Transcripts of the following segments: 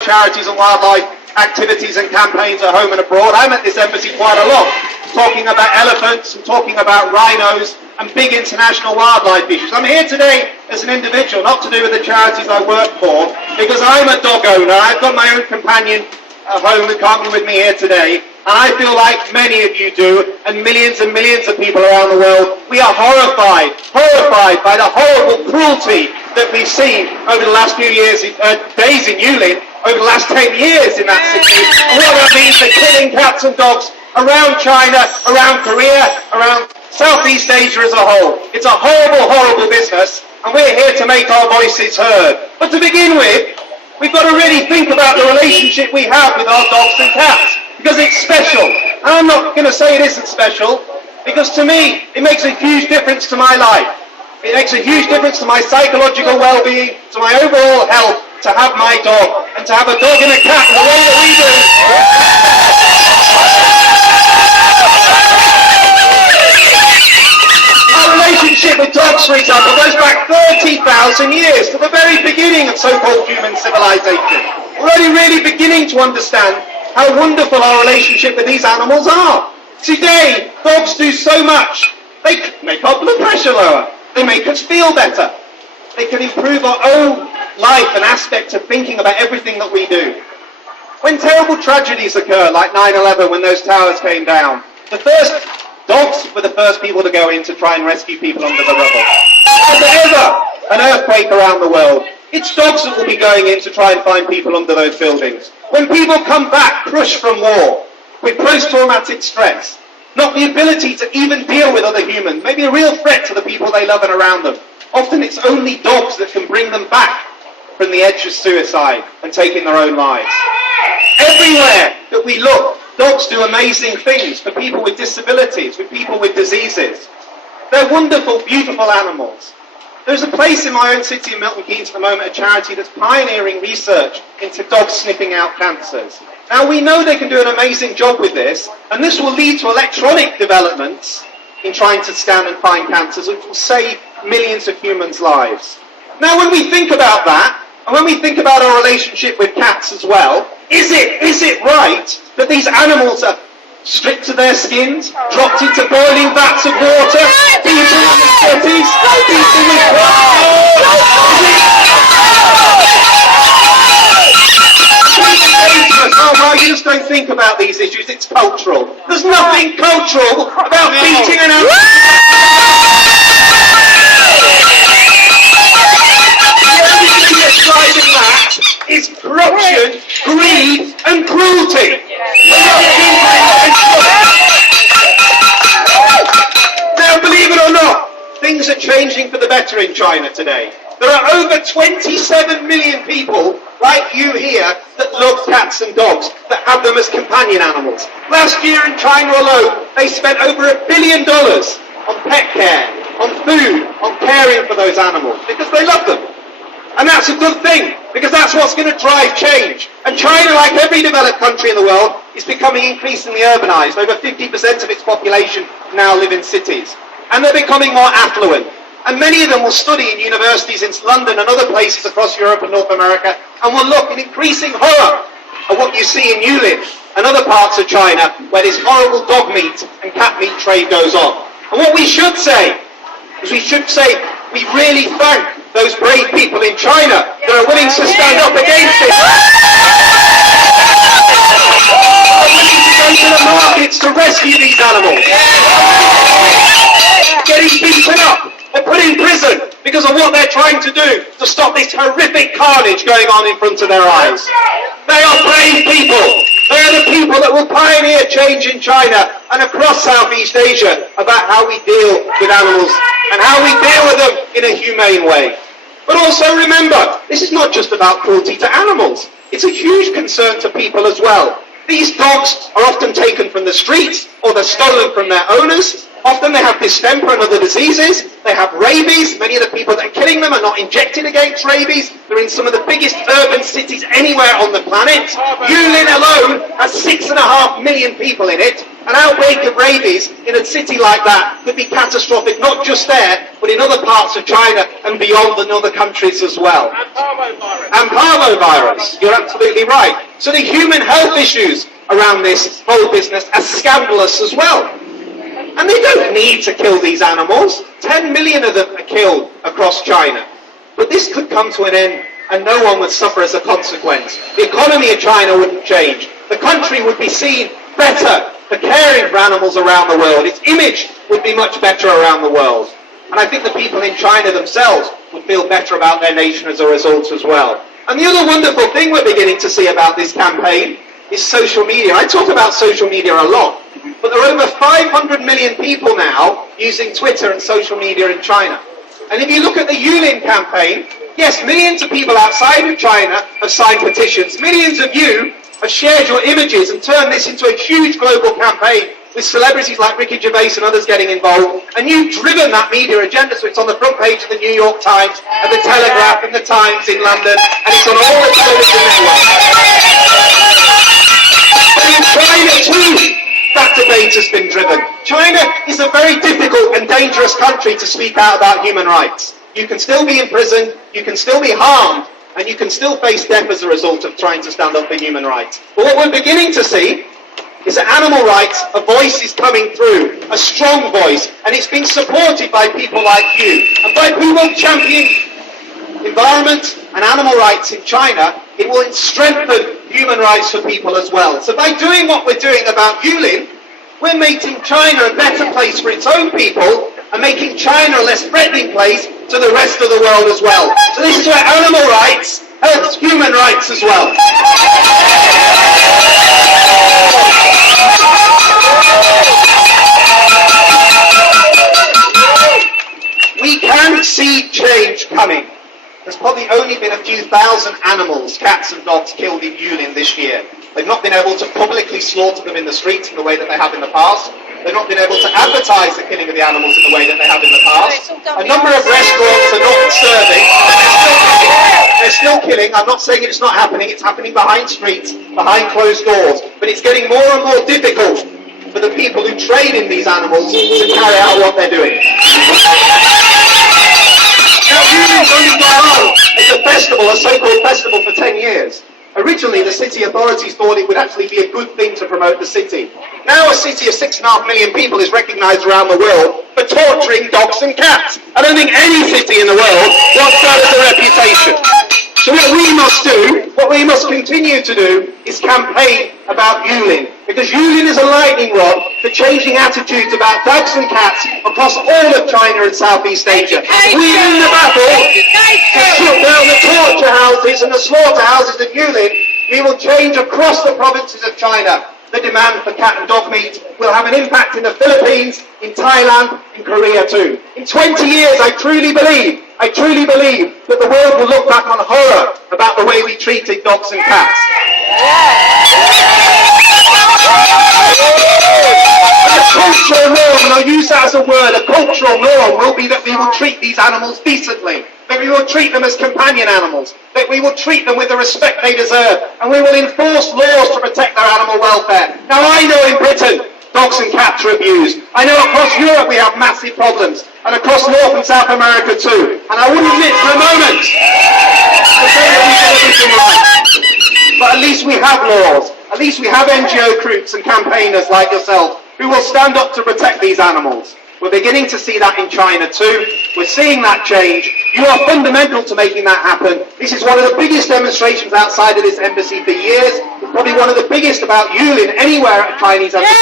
charities and wildlife activities and campaigns at home and abroad. I'm at this embassy quite a lot, talking about elephants and talking about rhinos and big international wildlife issues. I'm here today as an individual, not to do with the charities I work for, because I'm a dog owner. I've got my own companion at home who can't be with me here today, and I feel like many of you do, and millions of people around the world, we are horrified by the horrible cruelty that we've seen over the last few years, days in Yulin, over the last 10 years in that city, and what that means for killing cats and dogs around China, around Korea, around Southeast Asia as a whole. It's a horrible business, and we're here to make our voices heard. But to begin with, we've got to really think about the relationship we have with our dogs and cats, because it's special. And I'm not going to say it isn't special, because to me, it makes a huge difference to my life. It makes a huge difference to my psychological well-being, to my overall health, to have my dog, and to have a dog and a cat in the way that we do. Our relationship with dogs, for example, goes back 30,000 years, to the very beginning of so-called human civilization. We're only really beginning to understand how wonderful our relationship with these animals are. Today, dogs do so much. They make our blood pressure lower. They make us feel better. They can improve our own life and aspect of thinking about everything that we do. When terrible tragedies occur, like 9/11, when those towers came down, dogs were the first people to go in to try and rescue people under the rubble. If there's ever an earthquake around the world, it's dogs that will be going in to try and find people under those buildings. When people come back crushed from war, with post-traumatic stress, not the ability to even deal with other humans, maybe a real threat to the people they love and around them, often it's only dogs that can bring them back from the edge of suicide and taking their own lives. Everywhere that we look, dogs do amazing things for people with disabilities, with people with diseases. They're wonderful, beautiful animals. There's a place in my own city of Milton Keynes at the moment, a charity that's pioneering research into dogs sniffing out cancers. Now we know they can do an amazing job with this, and this will lead to electronic developments in trying to scan and find cancers, which will save millions of humans' lives. Now when we think about that, and when we think about our relationship with cats as well, is it right that these animals are stripped to their skins, dropped into boiling vats of water, beaten in the cities, beaten with oh, well, you just don't think about these issues, it's cultural. There's nothing cultural about beating an animal. Driving that is corruption, greed and cruelty. Now believe it or not, things are changing for the better in China today. There are over 27 million people like you here that love cats and dogs, that have them as companion animals. Last year in China alone, they spent over $1 billion on pet care, on food, on caring for those animals, because they love them. And that's a good thing, because that's what's going to drive change. And China, like every developed country in the world, is becoming increasingly urbanized. Over 50% of its population now live in cities. And they're becoming more affluent. And many of them will study in universities in London and other places across Europe and North America, and will look in increasing horror at what you see in Yulin and other parts of China, where this horrible dog meat and cat meat trade goes on. And what we should say is we really thank those brave people in China that are willing to stand up against it. Are willing to go to the markets to rescue these animals. Getting beaten up or put in prison because of what they're trying to do to stop this horrific carnage going on in front of their eyes. They are brave people. They are the people that will pioneer change in China and across Southeast Asia about how we deal with animals and how we deal with them in a humane way. But also remember, this is not just about cruelty to animals. It's a huge concern to people as well. These dogs are often taken from the streets or they're stolen from their owners. Often they have distemper and other diseases. They have rabies. Many of the people that are killing them are not injected against rabies. They're in some of the biggest urban cities anywhere on the planet. Yulin alone has 6.5 million people in it. An outbreak of rabies in a city like that could be catastrophic, not just there, but in other parts of China and beyond in other countries as well. And parvovirus, you're absolutely right. So the human health issues around this whole business are scandalous as well. And they don't need to kill these animals. 10 million of them are killed across China. But this could come to an end and no one would suffer as a consequence. The economy of China wouldn't change. The country would be seen better for caring for animals around the world. Its image would be much better around the world. And I think the people in China themselves would feel better about their nation as a result as well. And the other wonderful thing we're beginning to see about this campaign is social media. I talk about social media a lot, but there are over 500 million people now using Twitter and social media in China. And if you look at the Yulin campaign, yes, millions of people outside of China have signed petitions. Millions of you have shared your images and turned this into a huge global campaign with celebrities like Ricky Gervais and others getting involved. And you've driven that media agenda, so it's on the front page of the New York Times and the Telegraph and the Times in London, and it's on all the television networks. But in China too, that debate has been driven. China is a very difficult and dangerous country to speak out about human rights. You can still be imprisoned, you can still be harmed, and you can still face death as a result of trying to stand up for human rights. But what we're beginning to see is that animal rights, a voice is coming through, a strong voice, and it's being supported by people like you. And by people championing environment and animal rights in China, it will strengthen human rights for people as well. So by doing what we're doing about Yulin, we're making China a better place for its own people and making China a less threatening place to the rest of the world as well. So this is where animal rights helps human rights as well. We can see change coming. There's probably only been a few thousand animals, cats and dogs, killed in Yulin this year. They've not been able to publicly slaughter them in the streets in the way that they have in the past. They've not been able to advertise the killing of the animals in the way that they have in the past. A number of restaurants are not serving. They're still killing. I'm not saying it's not happening. It's happening behind streets, behind closed doors. But it's getting more and more difficult for the people who trade in these animals to carry out what they're doing. Now, Yulin's only gone on as a festival, a so-called festival, for 10 years. Originally, the city authorities thought it would actually be a good thing to promote the city. Now a city of 6.5 million people is recognised around the world for torturing dogs and cats. I don't think any city in the world wants that as a reputation. So what we must do, what we must continue to do, is campaign about Yulin. Because Yulin is a lightning rod for changing attitudes about dogs and cats across all of China and Southeast Asia. We win the battle to shut down the torture houses and the slaughterhouses of Yulin. We will change across the provinces of China. The demand for cat and dog meat will have an impact in the Philippines, in Thailand, in Korea too. In 20 years, I truly believe that the world will look back on horror about the way we treated dogs and cats. And the cultural norm, and I'll use that as a word, a cultural norm will be that we will treat these animals decently, that we will treat them as companion animals, that we will treat them with the respect they deserve, and we will enforce laws to protect their animal welfare. Now I know in Britain, dogs and cats are abused. I know across Europe we have massive problems, and across North and South America too. And I wouldn't admit for a moment to say that we get everything right. But at least we have laws. At least we have NGO groups and campaigners like yourself who will stand up to protect these animals. We're beginning to see that in China too. We're seeing that change. You are fundamental to making that happen. This is one of the biggest demonstrations outside of this embassy for years. It's probably one of the biggest about Yulin anywhere at a Chinese embassy.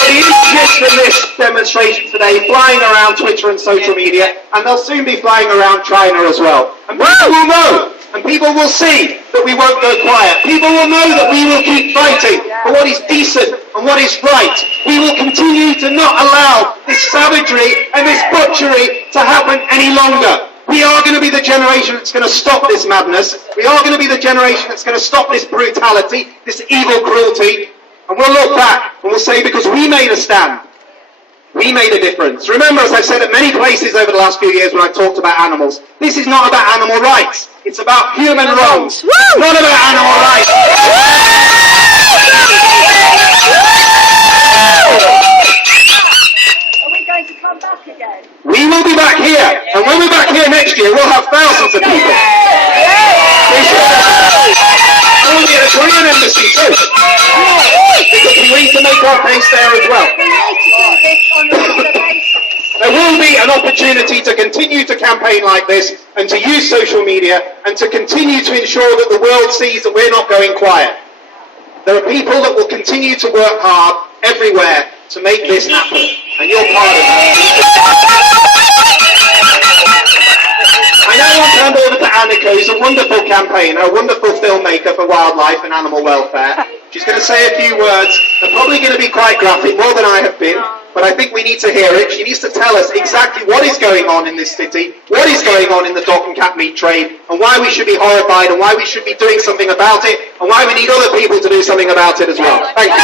The images from this demonstration today flying around Twitter and social media, and they'll soon be flying around China as well. And people will know, and people will see that we won't go quiet. People will know that we will keep fighting for what is decent and what is right. We will continue to not allow this savagery and this butchery to happen any longer. We are going to be the generation that's going to stop this madness. We are going to be the generation that's going to stop this brutality, this evil cruelty. And we'll look back and we'll say, because we made a stand, we made a difference. Remember, as I've said at many places over the last few years when I talked about animals, this is not about animal rights. It's about human wrongs. It's not about animal rights. We will be back here, and when we're back here next year, we'll have thousands of people. We'll be at a Korean embassy too, because we need to make our case there as well. There will be an opportunity to continue to campaign like this and to use social media and to continue to ensure that the world sees that we're not going quiet. There are people that will continue to work hard everywhere to make this happen, and you're part of that. I now want to hand over to Annika, who's a wonderful campaigner, a wonderful filmmaker for wildlife and animal welfare. She's going to say a few words. They're probably going to be quite graphic, more than I have been, but I think we need to hear it. She needs to tell us exactly what is going on in this city, what is going on in the dog and cat meat trade, and why we should be horrified, and why we should be doing something about it, and why we need other people to do something about it as well. Thank you.